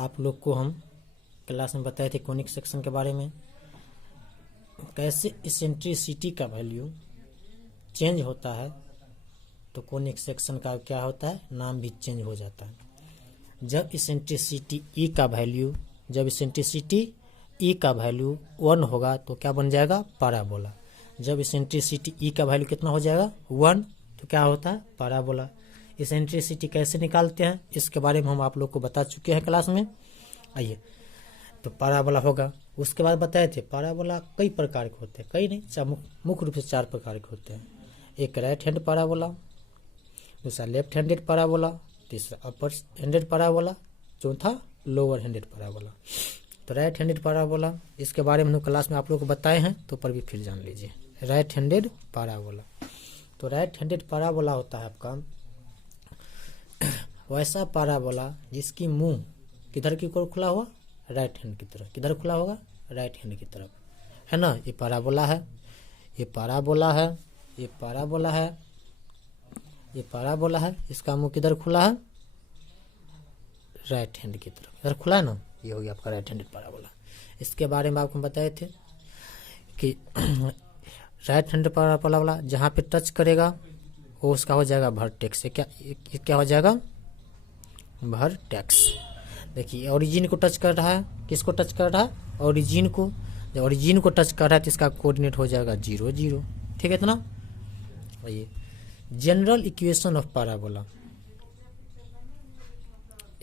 आप लोग को हम क्लास में बताए थे कोनिक सेक्शन के बारे में, कैसे इसेंट्रिसिटी का वैल्यू चेंज होता है तो कोनिक सेक्शन का क्या होता है, नाम भी चेंज हो जाता है। जब इसेंट्रिसिटी ई का वैल्यू 1 होगा तो क्या बन जाएगा, पैराबोला। जब इसेंट्रिसिटी ई का वैल्यू कितना हो जाएगा 1 तो क्या होता है, पैराबोला। इसेंट्रिसिटी कैसे निकालते हैं इसके बारे में हम आप लोग को बता चुके हैं क्लास में। आइए, तो पैराबोला होगा। उसके बाद बताए थे पैराबोला कई प्रकार के होते हैं, कई नहीं, मुख्य रूप से 4 प्रकार के होते हैं। एक राइट हैंड पैराबोला, दूसरा लेफ्ट हैंडेड पैराबोला, तीसरा अपर हैंडेड पैराबोला, चौथा लोअर हैंडेड पैराबोला। तो राइट हैंडेड पैराबोला इसके बारे में हम क्लास में आप लोग को बताए हैं, तो पर भी फिर जान लीजिए। राइट हैंडेड पैराबोला, तो राइट हैंडेड पैराबोला होता है आपका वैसा पैराबोला जिसकी मुंह किधर की ओर खुला हुआ, राइट हैंड की तरफ। किधर खुला होगा, राइट हैंड की तरफ, है ना। ये पैराबोला है, ये पैराबोला है, ये पैराबोला है, ये पैराबोला है। इसका मुंह किधर खुला है, राइट हैंड की तरफ, इधर खुला है ना। ये हो गया आपका राइट हैंडेड पैराबोला। इसके बारे में आपको बताए थे कि राइट हैंडेड पैराबोला जहाँ पे टच करेगा वो उसका हो जाएगा वर्टेक्स। क्या हो जाएगा, वर्टेक्स। देखिए ओरिजिन को टच कर रहा है, किसको टच कर रहा है, ओरिजिन को। जब ओरिजिन को टच कर रहा है तो इसका कोऑर्डिनेट हो जाएगा 0 0, ठीक है इतना। ये जनरल इक्वेशन ऑफ पैराबोला,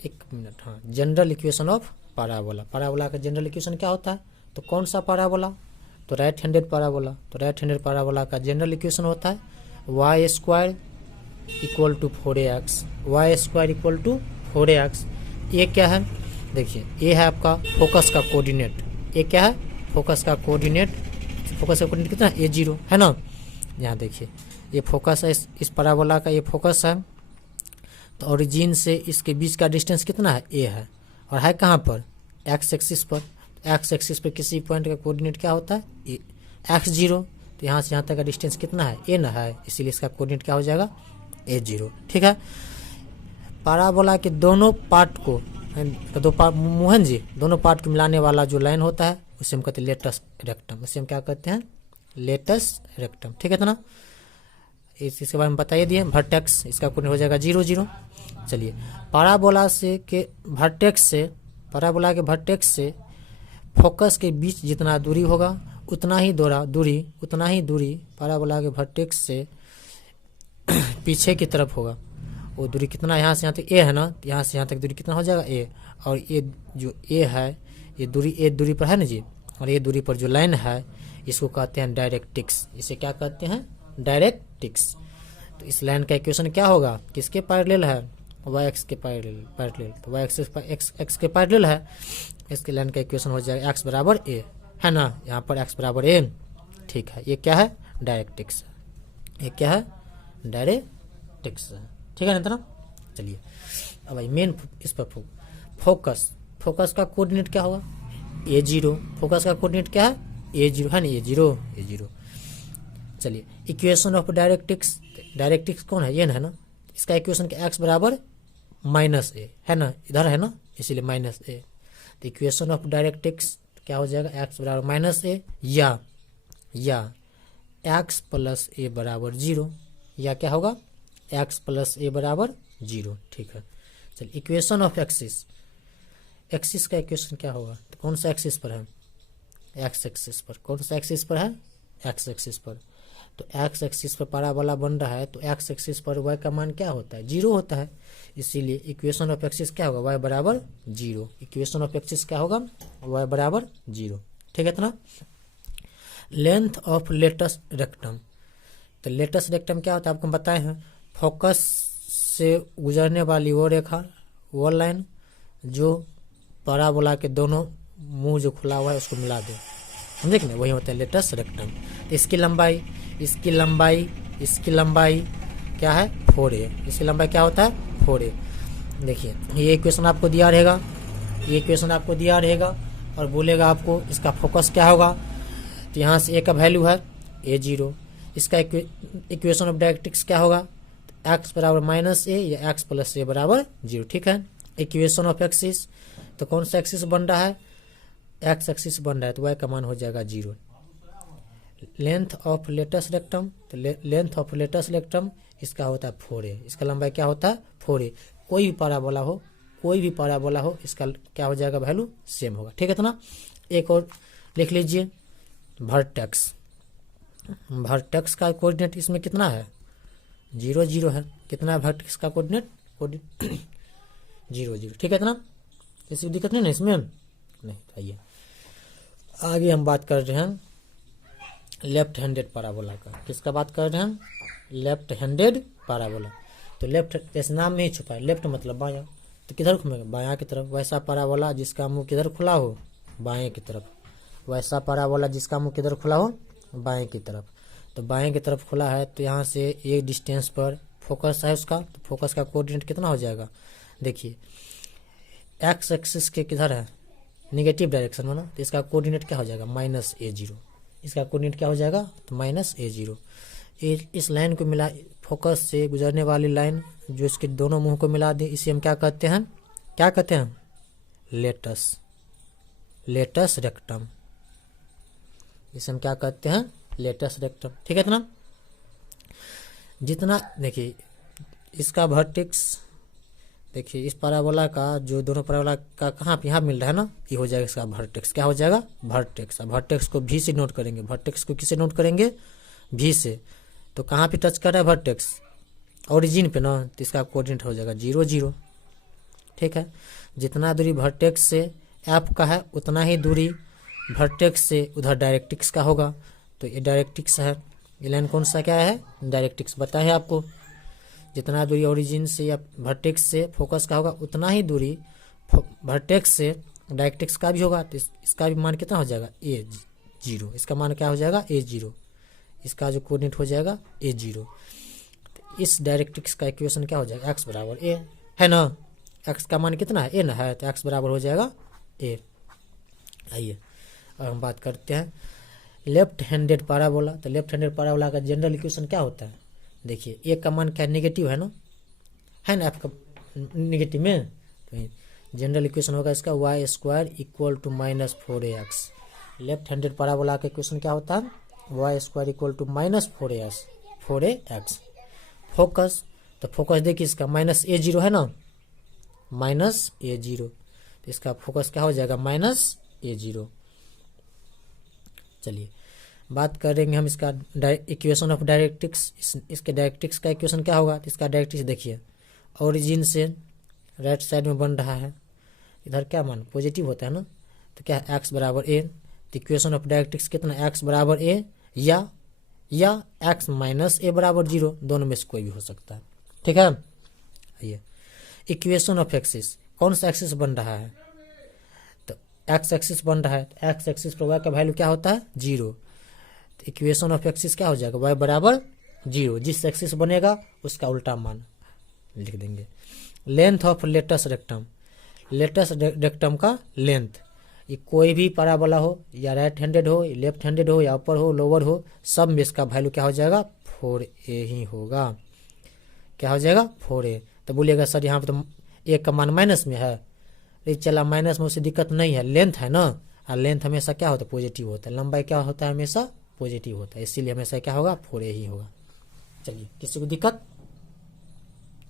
एक मिनट, हाँ, general equation of parabola. Parabola का जनरल इक्वेशन क्या होता है, तो कौन सा पैराबोला, तो राइट हैंडेड पैराबोला। तो राइट हैंडेड पैराबोला का जनरल इक्वेशन होता है y² = 4ax, y² = 4ax। ये क्या है, देखिए ये है आपका फोकस का कोऑर्डिनेट। ये क्या है, फोकस का कोऑर्डिनेट। फोकस का कोऑर्डिनेट कितना है, a0, है ना। यहाँ देखिए ये फोकस है, इस पैराबोला का ये फोकस है। तो ओरिजिन से इसके बीच का डिस्टेंस कितना है, a है, और है कहाँ पर, x एक्सिस पर। x एक्सिस पर किसी पॉइंट का कोऑर्डिनेट क्या होता है, x0। तो यहाँ से यहाँ तक का डिस्टेंस कितना है, a ना है, इसीलिए इसका कोऑर्डिनेट क्या हो जाएगा, a0, ठीक है। पैराबोला के दोनों पार्ट को, मोहन जी, दोनों पार्ट को मिलाने वाला जो लाइन होता है उसे हम कहते हैं लेटस रेक्टम। उसे हम क्या कहते हैं, लेटस रेक्टम, ठीक है ना। इसके बारे में बताइए दिए। वर्टेक्स, इसका कोऑर्डिनेट हो जाएगा 0 0। चलिए, पैराबोला के वर्टेक्स से फोकस के बीच जितना दूरी होगा उतना ही दूरी पैराबोला के वर्टेक्स से पीछे की तरफ होगा। वो दूरी कितना, यहाँ से यहाँ तक a है ना, यहाँ से यहाँ तक दूरी कितना हो जाएगा a, और ये जो a है ये दूरी a दूरी पर है ना जी, और ये दूरी पर जो लाइन है इसको कहते हैं डायरेक्ट्रिक्स। इसे क्या कहते हैं, डायरेक्ट्रिक्स। तो इस लाइन का इक्वेशन क्या होगा, किसके पैरेलल है, y-x के पैरेलल। तो y-x के पैरेलल है, इसके लाइन का इक्वेशन हो जाएगा x = a, है ना। यहाँ पर x = a, ठीक है। ये क्या है, डायरेक्ट्रिक्स। ये क्या है, डायरेक्ट्रिक्स, ठीक है ना। चलिए अब भाई मेन इस पर फोकस का कोऑर्डिनेट क्या होगा, a0। फोकस का कोऑर्डिनेट क्या है, a0, है ना, a0। चलिए, इक्वेशन ऑफ डायरेक्ट्रिक्स कौन है, ये है ना। इसका इक्वेशन क्या, x = -a, है ना, इधर है ना, इसीलिए -a। तो इक्वेशन ऑफ डायरेक्ट्रिक्स क्या हो जाएगा, x = -a या x + a = 0, या क्या होगा, x + a = 0, ठीक है। चलिए, इक्वेशन ऑफ एक्सिस का इक्वेशन क्या होगा, तो कौन सा एक्सिस पर है, x एक्सिस पर। कौन सा एक्सिस पर है, x एक्सिस पर। तो x एक्सिस पर पैराबोला बन रहा है तो x एक्सिस पर y का मान क्या होता है, 0 होता है। इसीलिए इक्वेशन ऑफ एक्सिस क्या होगा, y = 0। इक्वेशन ऑफ एक्सिस क्या होगा, y = 0, ठीक है इतना। लेंथ ऑफ लेटस रेक्टम, तो लेटस रेक्टम क्या होता है आपको बताए हैं, फोकस से गुजरने वाली वो रेखा, वो लाइन जो पैराबोला के दोनों मुंह जो खुला हुआ है उसको मिला दे, समझे कि नहीं, वही होता है लेटस रेक्टम। इसकी लंबाई क्या है, 4a। इसकी लंबाई क्या होता है, 4a। देखिए ये इक्वेशन आपको दिया रहेगा, और बोलेगा आपको इसका फोकस क्या होगा। तो यहाँ से a का वैल्यू है a0। इसका इक्वेशन ऑफ डायरेक्ट्रिक्स क्या होगा, x = -a या x + a = 0, ठीक है। इक्वेशन ऑफ एक्सिस तो कौन सा एक्सिस बन रहा है, एक्स एक्सिस बन रहा है, तो वाई का मान हो जाएगा 0। लेंथ ऑफ लेटस रेक्टम, तो लेंथ ऑफ लेटस रेक्टम इसका होता है 4a, इसका लंबाई क्या होता है 4a। कोई भी पैराबोला हो, कोई भी पैराबोला हो, इसका क्या हो जाएगा वैल्यू सेम होगा। ठीक है तो ना। एक और लिख लीजिए, वर्टेक्स। वर्टेक्स का कोऑर्डिनेट इसमें कितना है 0 0 है। कितना है वर्टेक्स का कोऑर्डिनेट 0 0। ठीक है तो ना, किसी दिक्कत नहीं ना इसमें नहीं। आइए आगे हम बात कर रहे हैं लेफ्ट हैंडेड पैराबोला का। किसका बात कर रहे हैं, लेफ्ट हैंडेड पैराबोला। तो लेफ्ट जैसे नाम में ही छुपा है, लेफ्ट मतलब बायां, तो किधर घूमेगा बायां की तरफ। वैसा पैराबोला जिसका मुंह किधर खुला हो बाएं की तरफ, वैसा पैराबोला जिसका मुंह किधर खुला हो बाएं की तरफ। तो बाएं की तरफ खुला है, तो यहाँ से एक डिस्टेंस पर फोकस है उसका, तो फोकस का कोऑर्डिनेट कितना हो जाएगा, देखिए एक्स एक्सिस के किधर है निगेटिव डायरेक्शन में ना, तो इसका कोऑर्डिनेट क्या हो जाएगा -a0। इसका कोऑर्डिनेट क्या हो जाएगा तो -a0। इस लाइन को मिला, फोकस से गुजरने वाली लाइन जो इसके दोनों मुंह को मिला दे, इसे हम क्या कहते हैं, क्या कहते हैं लेटस, लेटस रेक्टम। इसे हम क्या कहते हैं लेटस रेक्टम। ठीक है ना। जितना देखिए इसका वर्टेक्स, देखिए इस पैराबोला का जो दोनों पैराबोला का कहाँ पे यहाँ मिल रहा है ना, ये हो जाएगा इसका वर्टेक्स। क्या हो जाएगा वर्टेक्स। वर्टेक्स को भी से नोट करेंगे, वर्टेक्स को किससे नोट करेंगे भी से। तो कहाँ पे टच कर रहा है वर्टेक्स ओरिजिन पे ना, तो इसका कोऑर्डिनेट हो जाएगा 0 0। ठीक है। जितना दूरी वर्टेक्स से एफ का है उतना ही दूरी वर्टेक्स से उधर डायरेक्ट्रिक्स का होगा। तो ये डायरेक्ट्रिक्स है, ये लाइन कौन सा क्या है डायरेक्ट्रिक्स बताया आपको। जितना दूरी ओरिजिन से या वर्टेक्स से फोकस का होगा उतना ही दूरी वर्टेक्स से डायरेक्ट्रिक्स का भी होगा। तो इसका भी मान कितना हो जाएगा a0। इसका मान क्या हो जाएगा a0। इसका जो कोऑर्डिनेट हो जाएगा a0। तो इस डायरेक्ट्रिक्स का इक्वेशन क्या हो जाएगा x बराबर a है ना। x का मान कितना है a ना है, तो x बराबर हो जाएगा a। आइए और हम बात करते हैं लेफ्ट हैंडेड पैराबोला। तो लेफ्ट हैंडेड पैराबोला का जनरल इक्वेशन क्या होता है, देखिए एक का मान क्या नेगेटिव है ना, है ना आपका नेगेटिव में, तो जनरल इक्वेशन होगा इसका y² = -4ax। Left handed parabola का इक्वेशन क्या होता है y² = -4ax। फोकस, तो फोकस देखिए इसका -a0 है ना, -a0, तो इसका फोकस क्या हो जाएगा -a0। चलिए बात करेंगे हम इसका इक्वेशन ऑफ डायरेक्ट्रिक्स। इसके डायरेक्ट्रिक्स का इक्वेशन क्या होगा, तो इसका डायरेक्ट्रिक्स देखिए ओरिजिन से राइट साइड में बन रहा है, इधर क्या मान पॉजिटिव होता है ना, तो क्या x बराबर a। तो इक्वेशन ऑफ डायरेक्ट्रिक्स कितना x बराबर a या x - a बराबर 0, दोनों में से कोई भी हो सकता है। ठीक है। आइए इक्वेशन ऑफ एक्सिस, कौन सा एक्सिस बन रहा है, तो x एक्सिस बन रहा है, तो x एक्सिस पर y का वैल्यू क्या होता है 0। तो इक्वेशन ऑफ एक्सिस क्या हो जाएगा y बराबर 0। जिस एक्सिस बनेगा उसका उल्टा मान लिख देंगे। Length of latus rectum, latus rectum का लेंथ, ये कोई भी पैराबोला हो या राइट हैंडेड हो, लेफ्ट हैंडेड हो, या अपर हो लोअर हो, सब में इसका वैल्यू क्या हो जाएगा 4a ही होगा। क्या हो जाएगा 4a। तो बोलिएगा सर यहाँ पे तो एक का मान माइनस में है, ये चला माइनस में, उससे दिक्कत नहीं है, लेंथ है ना, और लेंथ हमेशा क्या होता है पॉजिटिव होता है, लंबाई क्या होता है हमेशा पॉजिटिव होता है, इसीलिए हमेशा क्या होगा 4a ही होगा। चलिए किसी को दिक्कत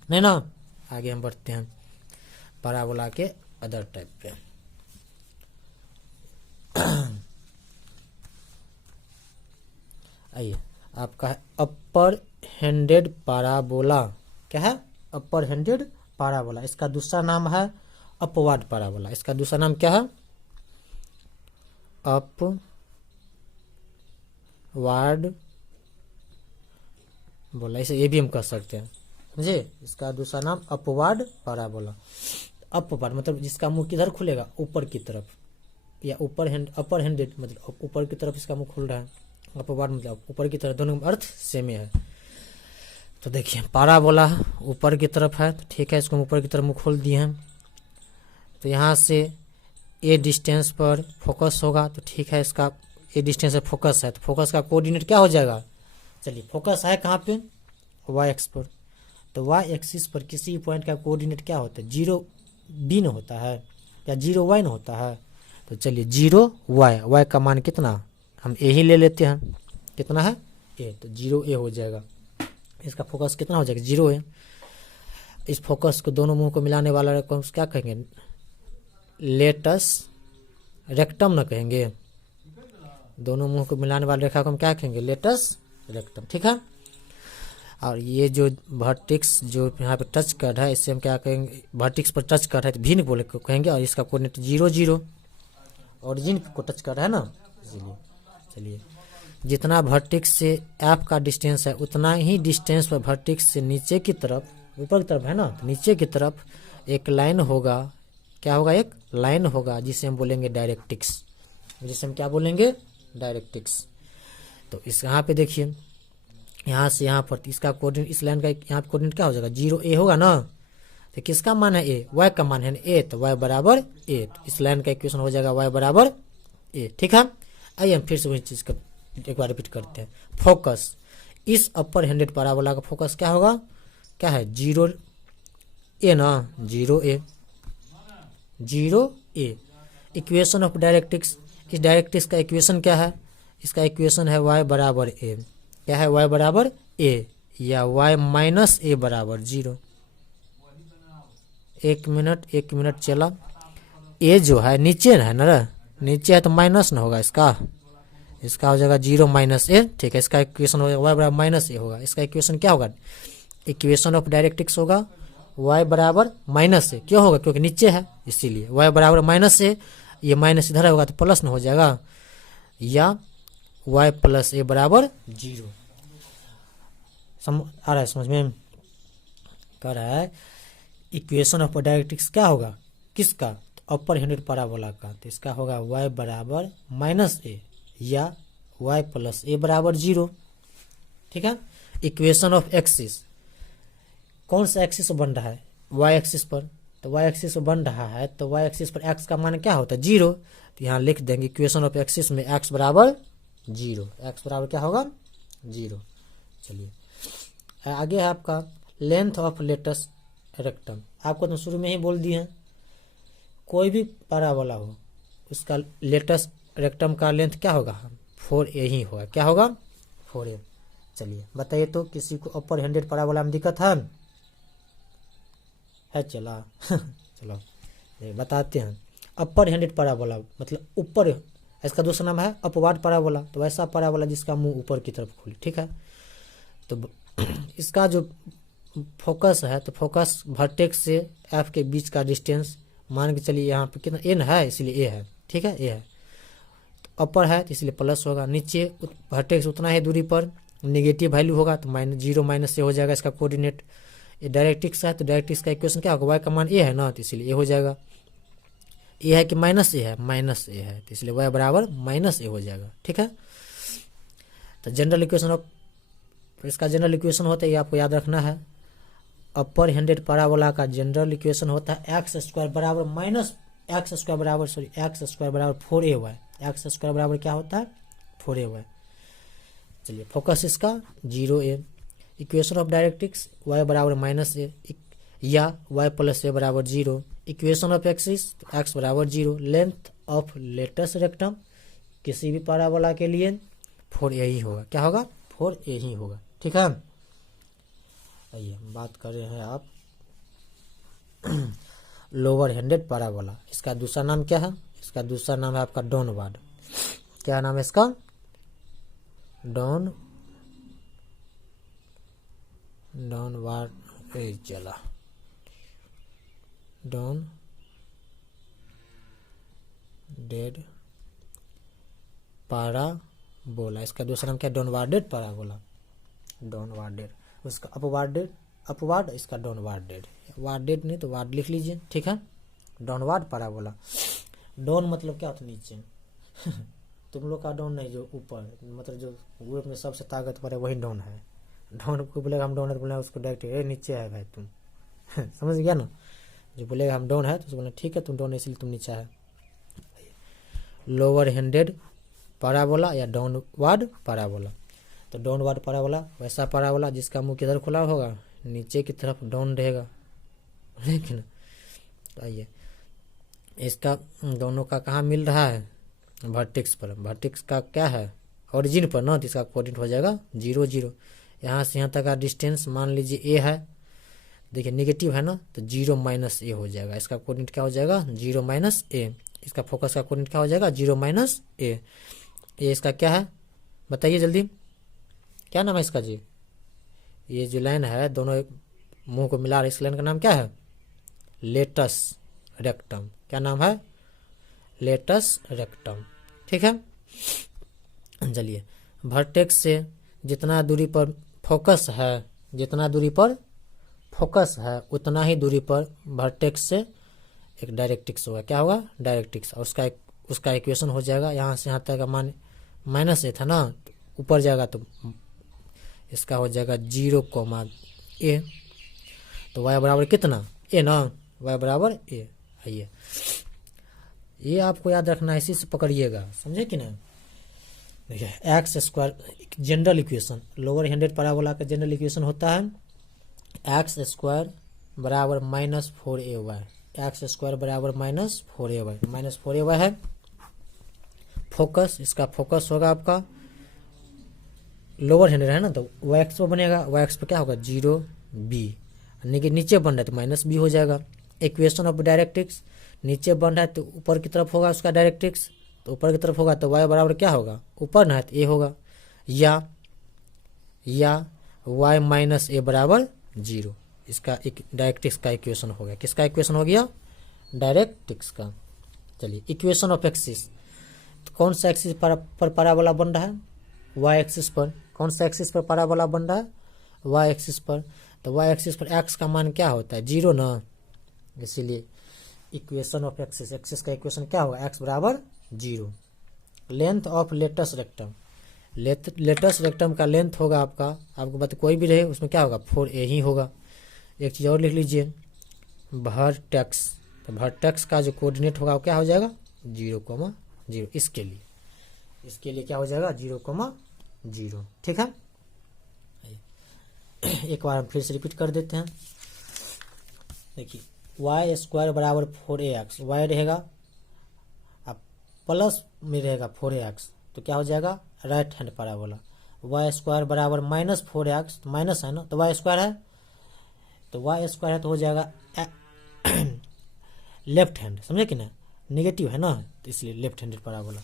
नहीं ना। आगे हम बढ़ते हैं पैराबोला के अदर टाइप पे। आइए आपका है अपर हैंडेड पैराबोला। क्या है अपर हैंडेड पैराबोला। इसका दूसरा नाम है अपवार्ड पैराबोला। इसका दूसरा नाम क्या है अपवार्ड बोला, इसे ये भी हम कह सकते हैं समझे। इसका दूसरा नाम अपवार्ड पैराबोला। अपवार्ड मतलब जिसका मुंह किधर खुलेगा ऊपर की तरफ, या अपर हैंडेड मतलब ऊपर की तरफ इसका मुंह खुल रहा है, अपवार्ड मतलब ऊपर की तरफ, दोनों अर्थ सेम है। तो देखिए पैराबोला ऊपर की तरफ है, तो ठीक है, इसको हम ऊपर की तरफ मुंह खोल दिए हैं। तो यहाँ से ए डिस्टेंस पर फोकस होगा, तो ठीक है, इसका ए डिस्टेंस पर फोकस है, तो फोकस का कोऑर्डिनेट क्या हो जाएगा। चलिए फोकस है कहाँ पे वाई एक्स पर, तो वाई एक्सिस पर किसी पॉइंट का कोऑर्डिनेट क्या होता है 0 भी न होता है, क्या 0y ना होता है? तो चलिए 0y, y का मान कितना, हम a ही ले लेते हैं, कितना है a, तो 0a हो जाएगा। इसका फोकस कितना हो जाएगा 0a। इस फोकस को दोनों मुंह को मिलाने वाला रेखा क्या कहेंगे, लेटस रेक्टम ना कहेंगे, दोनों मुंह को मिलाने वाले रेखा को हम क्या कहेंगे, लेटस रेक्टम, ठीक है। और ये जो वर्टेक्स जो यहाँ पे टच कर रहा है इससे हम क्या कहेंगे, वर्टेक्स पर टच कर रहा है तो भिन्न बोले कहेंगे, और इसका कोऑर्डिनेट 0 0 ओरिजिन को टच कर रहा है ना, इसलिए चलिए जितना वर्टेक्स से एफ का डिस्टेंस है उतना ही डिस्टेंस पर वर्टेक्स से नीचे की तरफ, ऊपर की तरफ है ना, तो नीचे की तरफ एक लाइन होगा, क्या होगा, एक लाइन होगा जिसे हम बोलेंगे डायरेक्ट्रिक्स, जिसे हम क्या बोलेंगे, डायरेक्ट्रिक्स। तो इस यहाँ पे देखिए यहाँ से यहाँ पर इसका कोऑर्डिनेट, इस लाइन का यहाँ पे कोऑर्डिनेट क्या हो जाएगा 0a होगा ना, तो किसका मान है a, y का मान है a, तो y बराबर a, तो इस लाइन का इक्वेशन हो जाएगा y बराबर a, ठीक है। आइए हम फिर से वही चीज़ का एक बार रिपीट करते हैं। फोकस, इस अपर हैंडेड पैराबोला का फोकस क्या होगा, क्या है 0a ना, 0a 0a। Equation of directrix, इस डायरेक्ट्रिक्स का इक्वेशन क्या है, इसका इक्वेशन है y बराबर a, क्या है y बराबर a या y माइनस a बराबर 0। एक मिनट चला, a जो है नीचे है ना, नीचे है तो माइनस ना होगा इसका, इसका हो जाएगा 0 माइनस a, ठीक है। इसका इक्वेशन हो जाएगा y बराबर माइनस a होगा, इसका इक्वेशन क्या होगा, इक्वेशन ऑफ डायरेक्ट्रिक्स होगा y बराबर माइनस a, क्यों होगा, क्योंकि नीचे है इसीलिए y बराबर माइनस a, ये माइनस इधर होगा तो प्लस ना हो जाएगा, या y प्लस a बराबर 0। आ रहा है समझ में, कह रहा है इक्वेशन ऑफ डायरेक्ट्रिक्स क्या होगा, किसका, तो अपर हैंडेड पैराबोला का, तो इसका होगा y बराबर माइनस a या y प्लस a बराबर 0, ठीक है। इक्वेशन ऑफ एक्सिस, कौन सा एक्सिस बन रहा है, y एक्सिस पर, तो y एक्सिस बन रहा है तो y एक्सिस पर x का मान क्या होता है 0, तो यहाँ लिख देंगे इक्वेशन ऑफ एक्सिस में x बराबर 0, x बराबर क्या होगा 0। चलिए आगे है आपका लेंथ ऑफ लेटस रेक्टम, आपको तो शुरू में ही बोल दिए हैं, कोई भी पैराबोला हो उसका लेटस रेक्टम का लेंथ क्या होगा 4a ही होगा, क्या होगा 4a। चलिए बताइए तो किसी को अपर हैंडेड पैराबोला में दिक्कत है चला चलो बताते हैं। अपर हैंडेड पैराबोला मतलब ऊपर, इसका दूसरा नाम है अपवार्ड पैराबोला, तो वैसा पैराबोला जिसका मुंह ऊपर की तरफ खुले, ठीक है। तो इसका जो फोकस है, तो फोकस वर्टेक्स से एफ के बीच का डिस्टेंस मान के चलिए यहाँ पे कितना एन है, इसलिए ए है, ठीक है, ए है। तो अपर है तो इसलिए प्लस होगा, नीचे वर्टेक्स उतना ही दूरी पर नेगेटिव वैल्यू होगा तो -0 माइनस से हो जाएगा इसका कोऑर्डिनेट। ये डायरेक्ट्रिक्स है तो डायरेक्ट्रिक्स का इक्वेशन क्या होगा, वाई का मान ए है ना, तो इसलिए ए हो जाएगा। ए है कि माइनस ए है, माइनस ए है, तो इसलिए वाई बराबर माइनस ए हो जाएगा, ठीक है। तो जनरल इक्वेशन ऑफ, इसका जनरल इक्वेशन होता है, ये आपको याद रखना है, अपर हैंडेड पैराबोला का जनरल इक्वेशन होता है एक्स स्क्वायर बराबर माइनस एक्स स्क्वायर बराबर एक्स स्क्वायर बराबर 4ay, एक्स स्क्वायर बराबर क्या होता है 4ay। चलिए फोकस इसका 0a, equation of directrix y बराबर -a या y प्लस a बराबर 0, इक्वेशन ऑफ एक्सिस x बराबर 0, लेंथ ऑफ लेटस रेक्टम किसी भी पैराबोला के लिए 4a ही होगा, क्या होगा 4a ही होगा, ठीक है। आइए हम बात कर रहे हैं आप लोअर हैंडेड पैराबोला, इसका दूसरा नाम क्या है, इसका दूसरा नाम है आपका डाउनवार्ड, क्या नाम है इसका, डाउनवार्ड चला डाउन डेड पैराबोला, इसका दूसरा नाम क्या है डाउनवार्डेड पैराबोला, डाउनवार्डेड। उसका अपवार्ड, इसका डाउनवार्डेड, वार्डेड नहीं तो वार्ड लिख लीजिए, ठीक है। डाउनवार्ड पैराबोला, डाउन मतलब क्या होता है नीचे तुम लोग का डाउन नहीं, जो ऊपर मतलब जो ग्रुप में सबसे ताकतवर है वही डाउन है, डाउन को बोलेगा हम डाउन है तो बोलेगा उसको डायरेक्ट नीचे है भाई तुम समझ गया ना, जो बोलेगा हम डाउन है तो उसको बोले ठीक है तुम डाउन है इसलिए तुम नीचे है। लोअर हैंडेड पैराबोला या डाउनवार्ड पैराबोला, तो डाउनवार्ड पैराबोला वैसा पैराबोला जिसका मुंह किधर खुला होगा, नीचे की तरफ डाउन रहेगा, लेकिन आइए इसका दोनों का कहाँ मिल रहा है, वर्टेक्स पर। वर्टेक्स का क्या है, ओरिजिन पर ना, तो इसका कोऑर्डिनेट हो जाएगा 0 0। यहाँ से यहाँ तक का डिस्टेंस मान लीजिए ए है, देखिए नेगेटिव है ना, तो 0 माइनस ए हो जाएगा। इसका कोऑर्डिनेट क्या हो जाएगा, 0 माइनस ए। इसका फोकस का कोऑर्डिनेट क्या हो जाएगा, 0 माइनस ए। ये इसका क्या है बताइए जल्दी, क्या नाम है इसका जी। ये जो लाइन है दोनों मुंह को मिला रही, इस लाइन का नाम क्या है, लेटस रेक्टम। क्या नाम है, लेटस रेक्टम। ठीक है, चलिए वर्टेक्स से जितना दूरी पर फोकस है, जितना दूरी पर फोकस है उतना ही दूरी पर वर्टेक्स से एक डायरेक्ट्रिक्स होगा। क्या होगा, डायरेक्ट्रिक्स। और उसका इक्वेशन हो जाएगा, यहाँ से यहाँ तक का मान माइनस ए था ना, तो ऊपर जाएगा तो इसका हो जाएगा 0 ए। तो y बराबर कितना, ए ना, y बराबर ए। आइए ये आपको याद रखना है, इसी से पकड़िएगा, समझे कि ना। देखिए x square general equation, lower handed parabola का जनरल इक्वेशन होता है एक्स स्क्वायर बराबर -4ay। एक्स स्क्वायर बराबर -4ay, -4ay है फोकस। इसका फोकस होगा आपका लोअर हैंडेड है ना, तो वाई एक्स पर बनेगा, वाई एक्स पर क्या होगा 0b। नीचे बन रहा है तो -b हो जाएगा। इक्वेशन ऑफ डायरेक्ट्रिक्स, नीचे बन रहा है तो ऊपर की तरफ होगा उसका डायरेक्ट्रिक्स, तो ऊपर की तरफ होगा तो y बराबर क्या होगा, ऊपर ना है तो a होगा, या y माइनस ए बराबर 0। इसका एक डायरेक्ट्रिक्स का इक्वेशन हो गया। किसका इक्वेशन हो गया, डायरेक्ट्रिक्स का। चलिए इक्वेशन ऑफ एक्सिस, तो कौन सा एक्सिस पर पैराबोला बन रहा है, y एक्सिस पर। कौन सा एक्सिस पर पैराबोला बन रहा है, y एक्सिस पर। तो y एक्सिस पर x का मान क्या होता है, 0 ना, इसीलिए इक्वेशन ऑफ एक्सिस, एक्सिस का इक्वेशन क्या होगा, x बराबर 0। Length of latus rectum, latus rectum का लेंथ होगा आपको बात कोई भी रहे उसमें क्या होगा 4a ही होगा। एक चीज़ और लिख लीजिए, वर्टेक्स, तो वर्टेक्स का जो कोऑर्डिनेट होगा वो क्या हो जाएगा 0, 0। इसके लिए क्या हो जाएगा 0, 0। ठीक है, एक बार हम फिर से रिपीट कर देते हैं। देखिए वाई स्क्वायर बराबर 4ax, वाई रहेगा अब प्लस में रहेगा 4ax, तो क्या हो जाएगा right hand parabola. Y square बराबर -4ax, तो माइनस है ना, तो वाई स्क्वायर है, तो वाई स्क्वायर है तो हो जाएगा लेफ्ट हैंड, समझे कि ना, नेगेटिव है ना, तो इसलिए लेफ्ट हैंडेड पैराबोला।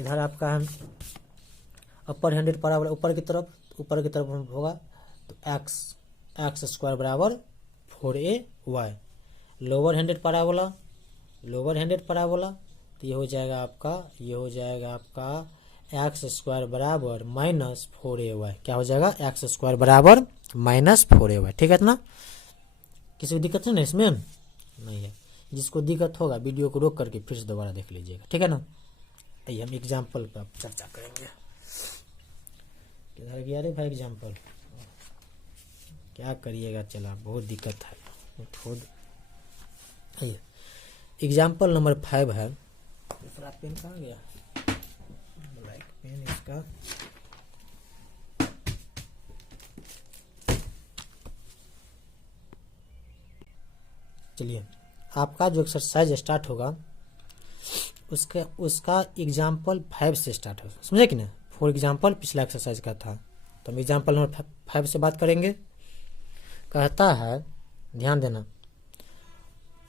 इधर आपका है अपर हैंडेड पैराबोला, ऊपर की तरफ होगा तो एक्स स्क्वायर बराबर 4ay। लोअर हैंडेड पैराबोला, तो ये हो जाएगा आपका एक्स स्क्वायर बराबर -4ay। क्या हो जाएगा, एक्स स्क्वायर बराबर -4ay। ठीक है इतना, किसी को दिक्कत है ना इसमें, नहीं है। जिसको दिक्कत होगा वीडियो को रोक करके फिर से दोबारा देख लीजिएगा, ठीक है ना। आइए हम एग्जाम्पल पर चर्चा करेंगे। किधर गया रे भाई एग्जाम्पल, क्या करिएगा, चला बहुत दिक्कत है खुद। आइए एग्जाम्पल नंबर 5 है, दूसरा पेन कहाँ गया, ब्लैक पेन इसका। चलिए आपका जो एक्सरसाइज स्टार्ट होगा उसका एग्जाम्पल 5 से स्टार्ट होगा, समझे कि ना। फॉर एग्जाम्पल पिछला एक्सरसाइज का था, तो हम एग्जाम्पल नंबर 5 से बात करेंगे। कहता है, ध्यान देना,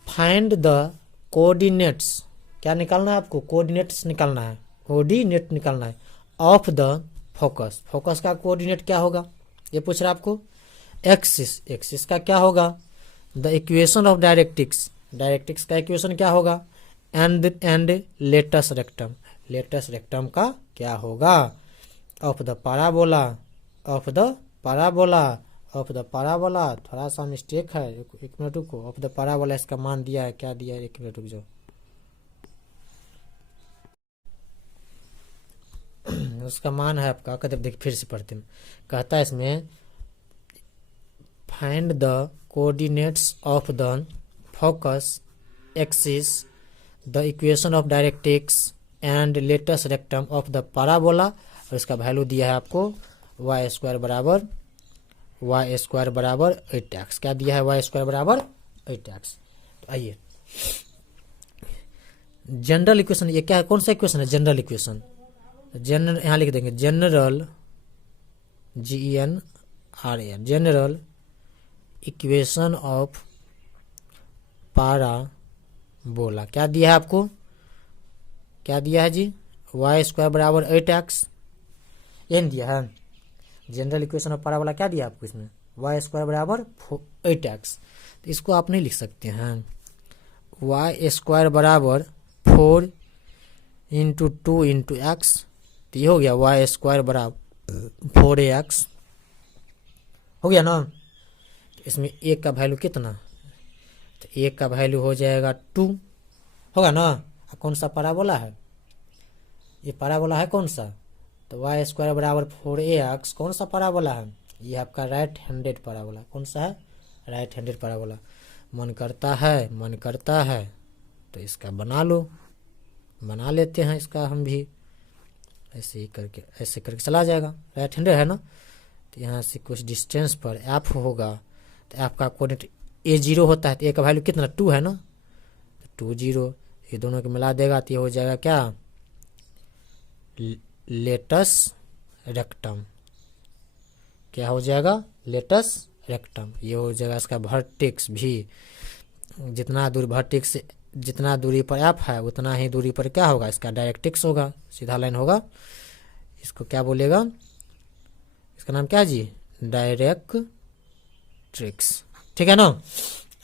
फाइंड द कोऑर्डिनेट्स, क्या निकालना है आपको, कोऑर्डिनेट्स निकालना है, कोऑर्डिनेट निकालना है ऑफ द फोकस। फोकस का कोऑर्डिनेट क्या होगा ये पूछ रहा है आपको। एक्सिस का क्या होगा, द इक्वेशन ऑफ डायरेक्ट्रिक्स का इक्वेशन क्या होगा, एंड लेटस रेक्टम का क्या होगा, ऑफ द पैराबोला। थोड़ा सा मिस्टेक है, एक मिनट रुको, ऑफ द पैराबोला इसका मान दिया है, क्या दिया है, एक मिनट रुक जाओ। उसका मान है आपका, कहते देखिए फिर से पढ़ते हैं। कहता है इसमें find the coordinates of the focus axis, the equation of directrix and latus rectum of the parabola. और इसका वैल्यू दिया है आपको वाई स्क्वायर बराबर 8x। क्या दिया है, वाई स्क्वायर बराबर 8x। तो आइए जनरल इक्वेशन, ये क्या है, कौन सा इक्वेशन है, जनरल इक्वेशन। जनरल यहाँ लिख देंगे general, GENRAL, general equation of parabola. क्या दिया है आपको, क्या दिया है जी, y² बराबर 8x, यही दिया है। जनरल इक्वेशन ऑफ पाराबोला क्या दिया आपको इसमें, y² बराबर 8x। तो इसको आप नहीं लिख सकते हैं, y² बराबर 4 इंटू 2 इंटू एक्स, तो ये हो गया y² बराबर 4ax, हो गया ना। तो इसमें a का वैल्यू कितना, तो a का वैल्यू हो जाएगा 2, होगा ना। कौन सा पाराबोला है, ये पाराबोला है कौन सा, तो y² बराबर 4ax कौन सा पाराबोला है, ये आपका राइट हैंडेड पाराबोला। कौन सा है, राइट हैंडेड पाराबोला। मन करता है तो इसका बना लो, बना लेते हैं इसका हम भी, ऐसे ही करके, ऐसे करके चला जाएगा, राइट हैंडेड है ना। तो यहाँ से कुछ डिस्टेंस पर एफ होगा, तो एफ का कोऑर्डिनेट a0 होता है, तो a का वैल्यू कितना 2 है ना, तो 2 0, ये दोनों को मिला देगा तो ये हो जाएगा क्या, लेटस रेक्टम। क्या हो जाएगा, लेटस रेक्टम। ये हो जाएगा इसका वर्टेक्स भी, जितना दूर वर्टेक्स से, जितना दूरी पर एफ है उतना ही दूरी पर क्या होगा, इसका डायरेक्ट्रिक्स होगा, सीधा लाइन होगा। इसको क्या बोलेगा, इसका नाम क्या है जी, डायरेक्ट्रिक्स, ठीक है ना।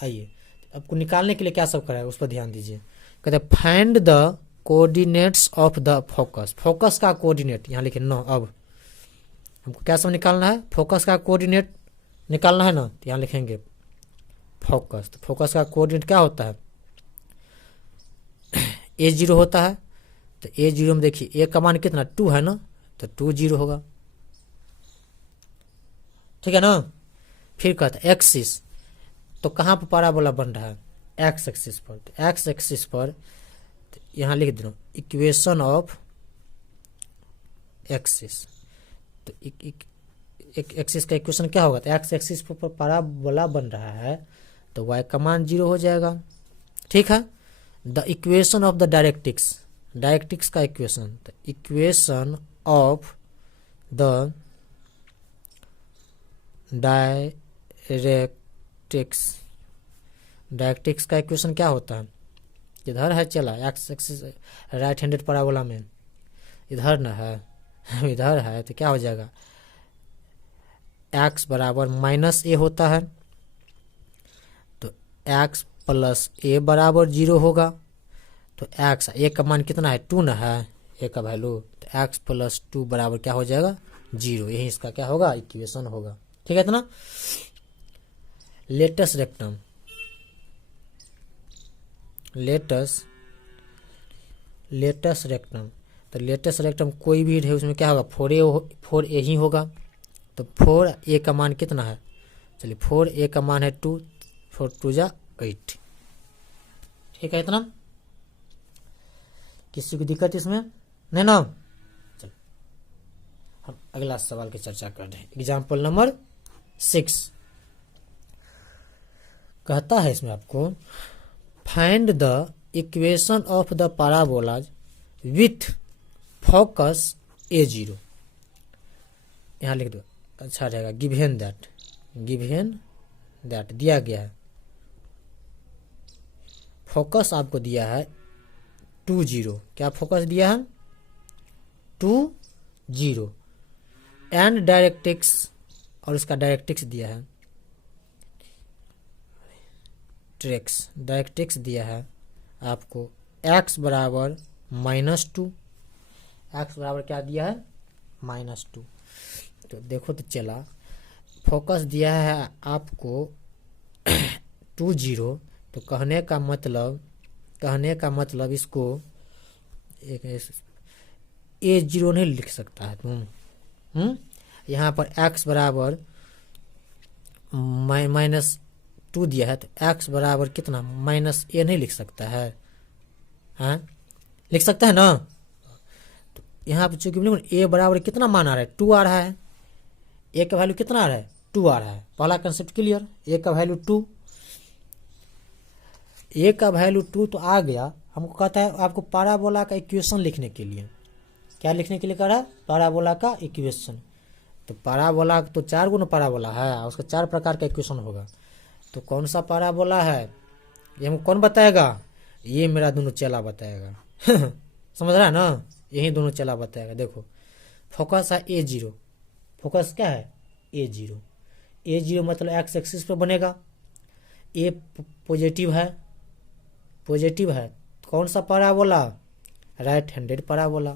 आइए आपको निकालने के लिए क्या सब करा है उस पर ध्यान दीजिए। कहते हैं find the coordinates of the focus, focus का कोऑर्डिनेट यहाँ लिखे ना। अब हमको क्या सब निकालना है, फोकस का कोऑर्डिनेट निकालना है ना, तो यहाँ लिखेंगे फोकस। तो फोकस का कोऑर्डिनेट क्या होता है, a0 होता है। तो a0 में देखिए a का मान कितना 2 है ना, तो 2 0 होगा, ठीक है ना। फिर कहता है एक्सिस, तो कहाँ पर पाराबोला बन रहा है, एक्स एक्सिस पर। तो एक्स एक्सिस पर तो यहाँ लिख दे रहा हूँ इक्वेशन ऑफ एक्सिस। तो एक एक्सिस का इक्वेशन क्या होगा, तो एक्स एक्सिस पर पाराबोला बन रहा है तो y का मान 0 हो जाएगा, ठीक है। The equation of the directrix, directrix का equation, the equation of the directrix, directrix का इक्वेशन क्या होता है, इधर है चला X axis right handed parabola में, इधर ना है इधर है, तो क्या हो जाएगा, x बराबर -a होता है, तो x प्लस a बराबर 0 होगा। तो x, a का मान कितना है 2 ना है, a का वैल्यू, तो x प्लस 2 बराबर क्या हो जाएगा 0, यही इसका क्या होगा, इक्वेशन होगा, ठीक है इतना। लेटस रेक्टम, लेटस रेक्टम, तो लेटस रेक्टम कोई भी है उसमें क्या होगा 4a ही होगा। तो 4a का मान कितना है, चलिए 4a का मान है 2, 4 2 जा 8, ठीक है इतना। किसी को दिक्कत इसमें नहीं ना। चलो हम अगला सवाल की चर्चा कर रहे हैं। एग्जाम्पल नंबर 6 कहता है इसमें आपको find the equation of the parabolas with focus a0। यहाँ लिख दो, अच्छा रहेगा, गिवन दैट दिया गया है, फोकस आपको दिया है 2 0, क्या फोकस दिया है 2 0, एंड डायरेक्ट्रिक्स, और उसका डायरेक्ट्रिक्स दिया है डायरेक्ट्रिक्स दिया है आपको x बराबर -2, x बराबर क्या दिया है -2। तो देखो तो चला, फोकस दिया है आपको 2 0, तो कहने का मतलब इसको एक a0 नहीं लिख सकता है तुम, यहाँ पर x बराबर -2 दिया है, तो x बराबर कितना -a नहीं लिख सकता है, हाँ लिख सकता है ना। तो यहाँ पर चूंकि a बराबर कितना मान आ रहा है 2 आ रहा है, a का वैल्यू कितना आ रहा है 2 आ रहा है, पहला कंसेप्ट क्लियर, a का वैल्यू 2, ए का वैल्यू 2 तो आ गया, हमको कहता है आपको पाराबोला का इक्वेशन लिखने के लिए। क्या लिखने के लिए कह रहा है? पाराबोला का इक्वेशन। तो पाराबोला तो 4 गुना पाराबोला है, उसका 4 प्रकार का इक्वेशन होगा। तो कौन सा पाराबोला है ये हमको कौन बताएगा? ये मेरा दोनों चेला बताएगा। समझ रहा है ना? यही दोनों चेला बताएगा। देखो फोकस है A0, फोकस क्या है? A0। A0 मतलब एक्स एक्सिस पे बनेगा। ए पॉजिटिव है, पॉजिटिव है। कौन सा पाराबोला? राइट हैंडेड पाराबोला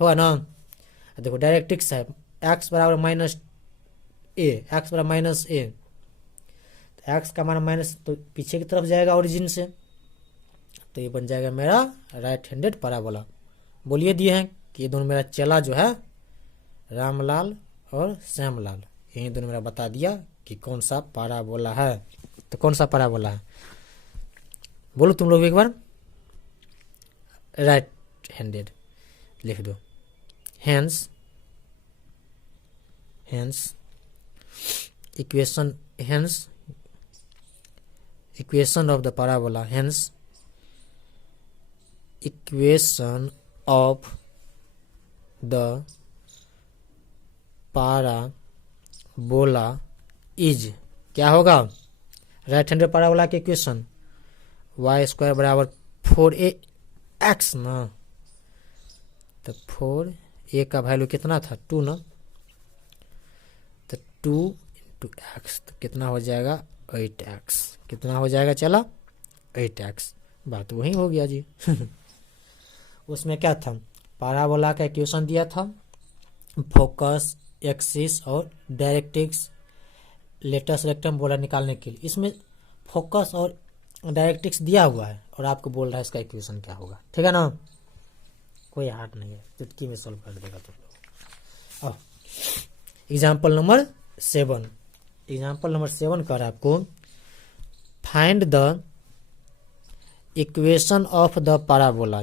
होगा ना। देखो डायरेक्ट्रिक्स है, एक्स बराबर माइनस ए, एक्स बराबर माइनस ए, तो एक्स का मान माइनस तो पीछे की तरफ जाएगा ओरिजिन से, तो ये बन जाएगा मेरा राइट हैंडेड पाराबोला। बोलिए दिए हैं कि ये दोनों मेरा चेला जो है रामलाल और श्यामलाल, यही दोनों मेरा बता दिया कि कौन सा पाराबोला है। तो कौन सा पाराबोला है बोलो तुम लोग एक बार। राइट हैंडेड लिख दो। Hence equation of the parabola, hence equation of the parabola is, क्या होगा? राइट हैंडेड पाराबोला के इक्वेशन वाई स्क्वायर बराबर 4ax ना, तो 4a का वैल्यू कितना था? 2 ना, तो 2 × x तो कितना हो जाएगा? 8x। कितना हो जाएगा? चला 8x। बात वही हो गया जी। उसमें क्या था? पाराबोला का इक्वेशन दिया था, फोकस, एक्सिस और डायरेक्ट्रिक्स, लेटस रेक्टम बोला निकालने के लिए। इसमें फोकस और डायरेक्ट्रिक्स दिया हुआ है और आपको बोल रहा है इसका इक्वेशन क्या होगा। ठीक है ना? कोई हार्ड नहीं है, चुटकी में सॉल्व कर देगा तुम लोग। एग्जाम्पल नंबर 7, एग्जाम्पल नंबर 7 कर आपको find the equation of the parabola.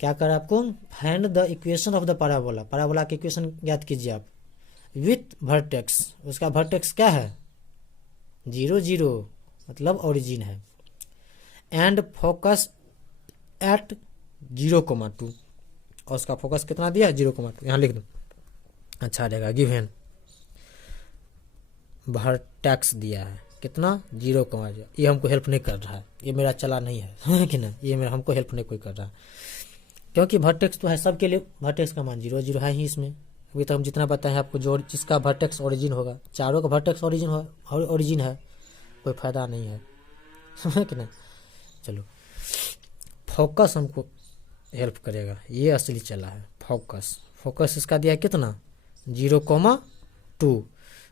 क्या कर आपको? Find the equation of the parabola. Parabola के इक्वेशन याद कीजिए आप। विथ वर्टेक्स, उसका वर्टेक्स क्या है? 0 0 मतलब ओरिजिन है। एंड फोकस एट 0,2, और उसका फोकस कितना दिया? 0,2। यहाँ लिख दो, अच्छा रहेगा। गिवन वर्टेक्स दिया है कितना? 0,0। ये हमको हेल्प नहीं कर रहा है, ये मेरा चला नहीं है कि ना, ये मेरा हमको हेल्प नहीं कोई कर रहा है, क्योंकि वर्टेक्स तो है सबके लिए। वर्टेक्स का मान 0 0 है ही इसमें। अभी तक हम जितना बताएं आपको, जो जिसका वर्टेक्स ओरिजिन होगा, चारों का वर्टेक्स ओरिजिन है, कोई फायदा नहीं है, समझ कि ना। चलो फोकस हमको हेल्प करेगा, ये असली चला है फोकस। फोकस इसका दिया है कितना? 0,2।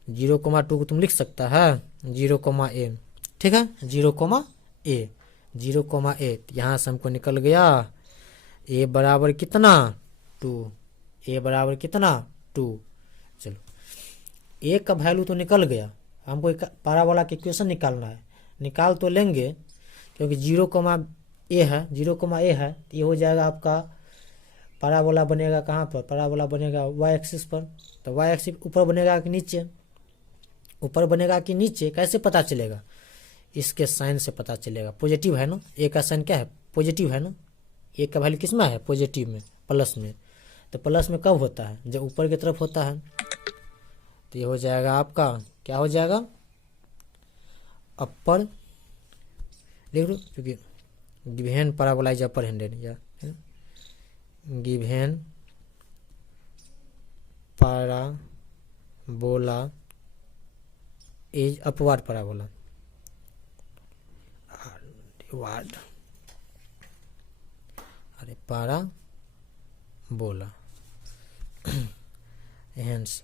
0,2 को तुम लिख सकता है 0,a। ठीक है, 0,a, 0,a। यहाँ से हमको निकल गया a बराबर कितना? 2। a बराबर कितना? 2। चलो a का वैल्यू तो निकल गया, हमको पाराबोला की इक्वेशन निकालना है। निकाल तो लेंगे क्योंकि 0,a है, 0,a है, तो ये हो जाएगा आपका पाराबोला बनेगा कहाँ पर? पाराबोला बनेगा वाई एक्सिस पर। तो वाई एक्सिस ऊपर बनेगा कि नीचे? ऊपर बनेगा कि नीचे? कैसे पता चलेगा? इसके साइन से पता चलेगा। पॉजिटिव है ना, ए का साइन क्या है? पॉजिटिव है ना। ए का वैल्यू किस में है? पॉजिटिव में, प्लस में। तो प्लस में कब होता है? जब ऊपर की तरफ होता है। तो ये हो जाएगा आपका, क्या हो जाएगा? अपर, लिख लो, क्योंकि given parabola is upper handed, या given parabola is upward parabola, ward, अरे parabola. Hence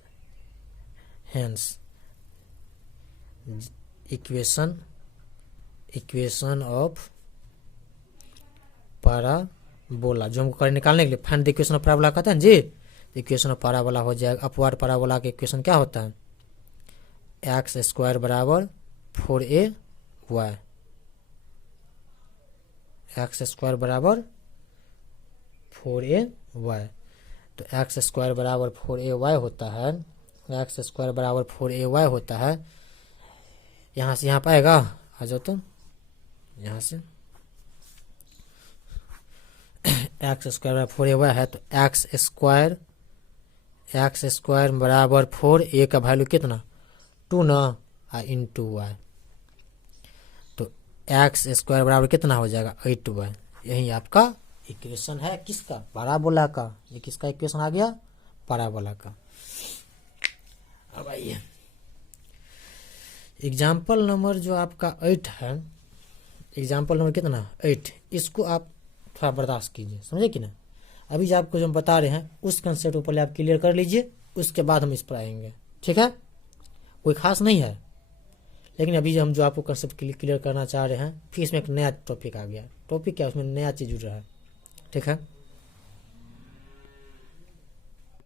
equation of parabola, जो हमको निकालने के लिए find the equation of parabola कहते हैं जी। इक्वेशन ऑफ पाराबोला हो जाएगा, अपवार्ड पाराबोला के इक्वेशन क्या होता है? एक्स स्क्वायर बराबर 4ay, एक्स स्क्वायर बराबर 4ay। तो एक्स स्क्वायर बराबर 4ay होता है, एक्स स्क्वायर बराबर 4ay होता है। यहाँ से यहाँ पाएगा, आ जाओ तो यहाँ से एक्स स्क्वायर बराबर 4ay है तो एक्स स्क्वायर बराबर 4, ए का वैल्यू कितना 2 ना, इंटू वाई, तो एक्स स्क्वायर बराबर कितना हो जाएगा 8y। यही आपका इक्वेशन है किसका, पैराबोला का। ये किसका इक्वेशन आ गया, पैराबोला का। अब आइए एग्जाम्पल नंबर जो आपका 8 है, एग्जाम्पल नंबर कितना 8, इसको आप थोड़ा बर्दाश्त कीजिए, समझे कि ना। अभी जो आपको जो हम बता रहे हैं उस कंसेप्ट को पहले आप क्लियर कर लीजिए, उसके बाद हम इस पर आएंगे, ठीक है। कोई खास नहीं है, लेकिन अभी जो हम जो आपको कंसेप्ट क्लियर करना चाह रहे हैं, फिर इसमें एक नया टॉपिक आ गया। टॉपिक क्या, उसमें नया चीज़ जुड़ रहा है, ठीक है।